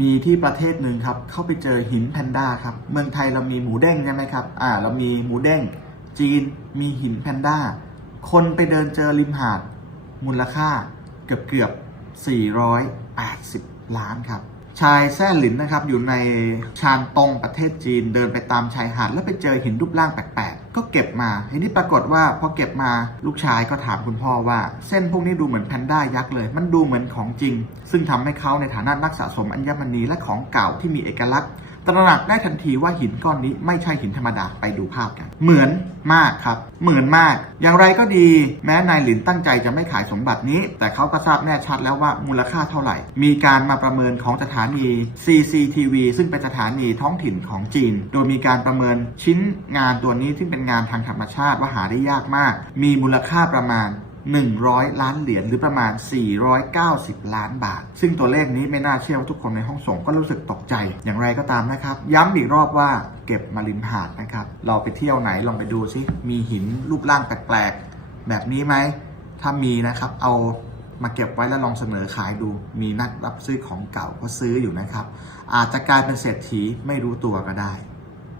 มีที่ประเทศหนึ่งครับ เข้าไปเจอหินแพนด้าครับ เมืองไทยเรามีหมูเด้งใช่ไหมครับ อ่า เรามีหมูเด้ง จีนมีหินแพนด้า คนไปเดินเจอริมหาด มูลค่าเกือบเกือบ 480 ล้านครับ ชายแซ่หลินนะครับ อยู่ในชานตงประเทศจีน เดินไปตามชายหาดแล้วไปเจอหินรูปร่างแปลก ก็เก็บมาทีนี้ปรากฏว่าพอเก็บมาลูกชายก็ถามคุณพ่อว่า เส้นพวกนี้ดูเหมือนแพนด้ายักษ์เลย มันดูเหมือนของจริง ซึ่งทำให้เขาในฐานะนักสะสมอัญมณีและของเก่าที่มีเอกลักษณ์ ตระหนักได้ทันทีว่าหินก้อนนี้ไม่ใช่หินธรรมดาไปดูภาพกัน เหมือนมากครับ เหมือนมาก อย่างไรก็ดี แม้นายหลินตั้งใจจะไม่ขายสมบัตินี้ แต่เขาก็ทราบแน่ชัดแล้วว่ามูลค่าเท่าไหร่ มีการมาประเมินของสถานี CCTV ซึ่งเป็นสถานีท้องถิ่นของจีน โดยมีการประเมินชิ้นงานตัวนี้ที่เป็นงานทางธรรมชาติว่าหาได้ยากมาก มีมูลค่าประมาณ 100 ล้านเหรียญหรือประมาณ 490 ล้านบาท ซึ่งตัวเลขนี้ไม่น่าเชื่อว่าทุกคนในห้องส่งก็รู้สึกตกใจอย่างไรก็ตามนะครับ ย้ำอีกรอบว่าเก็บมาริมหาดนะครับ เราไปเที่ยวไหนลองไปดูซิมีหินรูปร่างแปลกๆ แบบนี้ไหม ถ้ามีนะครับเอามาเก็บไว้แล้วลองเสนอขายดู มีนักรับซื้อของเก่าก็ซื้ออยู่นะครับ อาจจะกลายเป็นเศรษฐีไม่รู้ตัวก็ได้